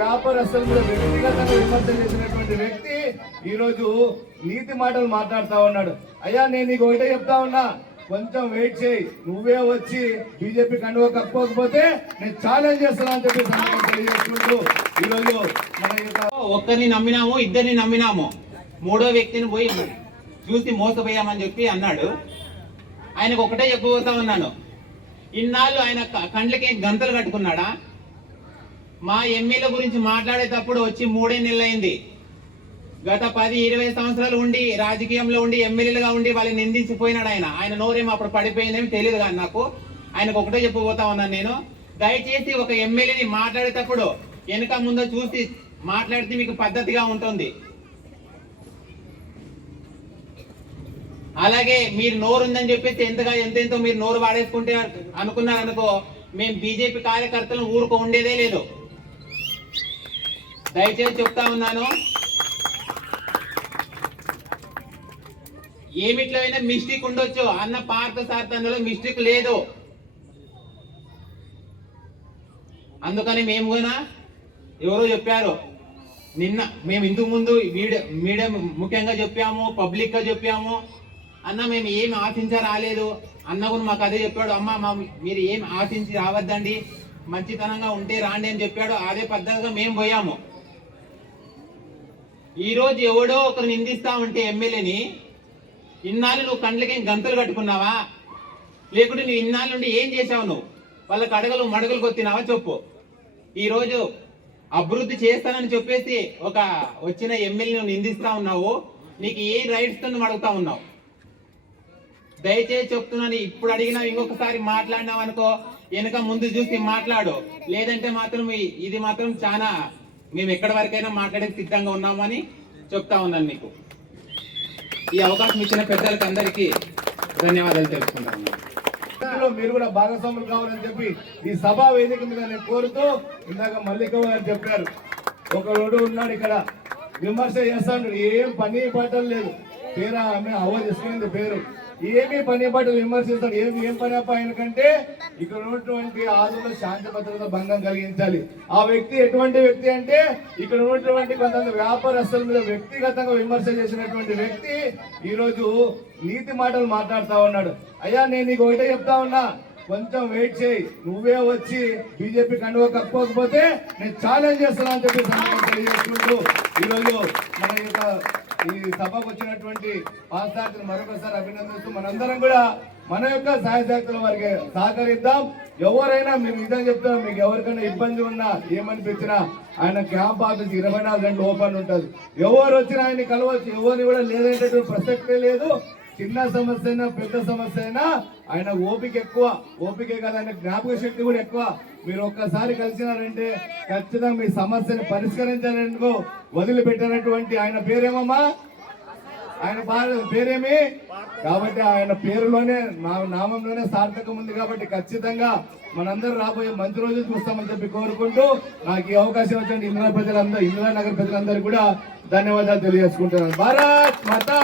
వ్యాపారస్తులు కూడా వ్యక్తిగతంగా విమర్శ చేసినటువంటి వ్యక్తి ఈరోజు నీతి మాటలు మాట్లాడుతా ఉన్నాడు. అయ్యా నేను నీకు ఒకటే చెప్తా ఉన్నా. కొంచెం వెయిట్ చేయి. నువ్వే వచ్చి బీజేపీ కండువ కప్పకపోతే నేను ఛాలెంజ్ చేస్తున్నా అని చెప్పి తెలియజేసుకుంటూ ఈ రోజు ఒక్కరిని నమ్మినాము ఇద్దరిని నమ్మినాము. మూడో వ్యక్తిని పోయి చూసి మోసపోయామని చెప్పి అన్నాడు. ఆయనకు ఒకటే చెప్పబోతా ఉన్నాను. ఇన్నాళ్ళు ఆయన కండ్లకి గంతలు కట్టుకున్నాడా? మా ఎమ్మెల్యే గురించి మాట్లాడేటప్పుడు వచ్చి మూడే నెలలైంది. గత పది ఇరవై సంవత్సరాలు ఉండి రాజకీయంలో ఉండి ఎమ్మెల్యేలుగా ఉండి వాళ్ళని నిందించిపోయినాడు ఆయన. ఆయన నోరేమో అప్పుడు పడిపోయిందేమి తెలియదు కానీ నాకు. ఆయనకు ఒకటే చెప్పబోతా ఉన్నాను నేను. దయచేసి ఒక ఎమ్మెల్యేని మాట్లాడేటప్పుడు వెనుక ముందు చూసి మాట్లాడితే మీకు పద్ధతిగా ఉంటుంది. అలాగే మీరు నోరు ఉందని చెప్పేసి ఎంతగా ఎంతెంతో మీరు నోరు వాడేసుకుంటే అనుకున్నారు అనుకో మేము బీజేపీ కార్యకర్తలను ఊరుకో ఉండేదే లేదు. దయచేసి చెప్తా ఉన్నాను. ఏమిట్లో అయినా మిస్టేక్ ఉండొచ్చు. అన్న పార్థ సార్థంలో మిస్టేక్ లేదు. అందుకని మేము కూడా ఎవరో చెప్పారు. నిన్న మేము ఇందుకు ముందు మీడియా మీడియా ముఖ్యంగా చెప్పాము పబ్లిక్గా చెప్పాము. అన్న మేము ఏమి ఆశించా రాలేదు. అన్న కూడా మాకు అదే చెప్పాడు. అమ్మ మా మీరు ఏం ఆశించి రావద్దండి. మంచితనంగా ఉంటే రాండి అని చెప్పాడు. అదే పద్ధతిగా మేము పోయాము. ఈరోజు ఎవడో ఒకరు నిందిస్తా ఉంటే ఎమ్మెల్యేని ఇన్నాళ్ళు నువ్వు కండ్లకేం గంతలు కట్టుకున్నావా? లేకుంటే నువ్వు ఇన్నాళ్ళ నుండి ఏం చేసావు నువ్వు? వాళ్ళకి అడగలు మడగలు కొత్తినావా చెప్పు. ఈరోజు అభివృద్ధి చేస్తానని చెప్పేసి ఒక వచ్చిన ఎమ్మెల్యే నువ్వు నిందిస్తా ఉన్నావు. నీకు ఏ రైట్స్తో నువ్వు అడుగుతా ఉన్నావు? దయచేసి చెప్తున్నాను ఇప్పుడు అడిగినా ఇంకొకసారి మాట్లాడినావు అనుకో వెనక ముందు చూసి మాట్లాడు. లేదంటే మాత్రం ఇది మాత్రం చాలా మేము ఎక్కడి వరకైనా మాట్లాడే సిద్ధంగా ఉన్నామని చెప్తా ఉన్నాను మీకు. ఈ అవకాశం ఇచ్చిన పెద్దలకు అందరికీ ధన్యవాదాలు తెలుసుకుంటాను మీరు కూడా భాగస్వాములు కావాలని చెప్పి ఈ సభా వేదిక మీద నేను కోరుతూ ఇందాక మల్లిక గారు చెప్పారు. ఒకడు ఉన్నాడు ఇక్కడ. విమర్శ చేస్తాడు. ఏం పని పాటలు లేదు. పేరు ఆమె అవ్వ చేసుకునేది పేరు. ఏమి పని పాటలు విమర్శిస్తాడు. ఏం ఏం పని అప్ప ఆయనకంటే? ఇక్కడ ఉన్నటువంటి ఆదులో శాంతి భద్రత భంగం కలిగించాలి. ఆ వ్యక్తి ఎటువంటి వ్యక్తి అంటే ఇక్కడ ఉన్నటువంటి కొంతమంది వ్యాపారస్తుల మీద వ్యక్తిగతంగా విమర్శ చేసినటువంటి వ్యక్తి ఈరోజు నీతి మాటలు మాట్లాడుతా ఉన్నాడు. అయ్యా నేను నీకు ఒకటే చెప్తా ఉన్నా. కొంచెం వెయిట్ చేయి. నువ్వే వచ్చి బీజేపీ కండువ కప్పకపోతే నేను ఛాలెంజ్ చేస్తున్నా అని చెప్పి తెలియజేసుకుంటూ ఈరోజు మన యొక్క ఈ సభకు వచ్చినటువంటి పాఠశాలను మరొకసారి అభినందిస్తూ మనందరం కూడా మన యొక్క సహాయశాఖల వారికి సహకరిద్దాం. ఎవరైనా మీరు నిజం చెప్తారు మీకు ఎవరికైనా ఇబ్బంది ఉన్నా ఏమనిపించినా ఆయన క్యాంప్ ఆఫీస్ ఇరవై నాలుగు గంటలు ఓపెన్ ఉంటుంది. ఎవరు వచ్చినా ఆయన కలవచ్చు ఎవరిని కూడా లేదంటే ప్రసక్తే లేదు. చిన్న సమస్య అయినా పెద్ద సమస్య అయినా ఆయన ఓపిక ఎక్కువ. ఓపికే కాదు ఆయన జ్ఞాపక శక్తి కూడా ఎక్కువ. మీరు ఒక్కసారి కలిసినారంటే ఖచ్చితంగా మీ సమస్యను పరిష్కరించాలనుకో వదిలిపెట్టినటువంటి ఆయన పేరేమమ్మా? ఆయన పేరేమి? కాబట్టి ఆయన పేరులోనే నా నామంలోనే సార్థకం ఉంది కాబట్టి ఖచ్చితంగా మనందరూ రాబోయే మంచి రోజులు చూస్తామని చెప్పి కోరుకుంటూ నాకు ఈ అవకాశం వచ్చిన ఇందిరా ప్రజలందరూ ఇందిరా నగర్ ప్రజలందరూ కూడా ధన్యవాదాలు తెలియజేసుకుంటున్నాను. భారత్ మాతా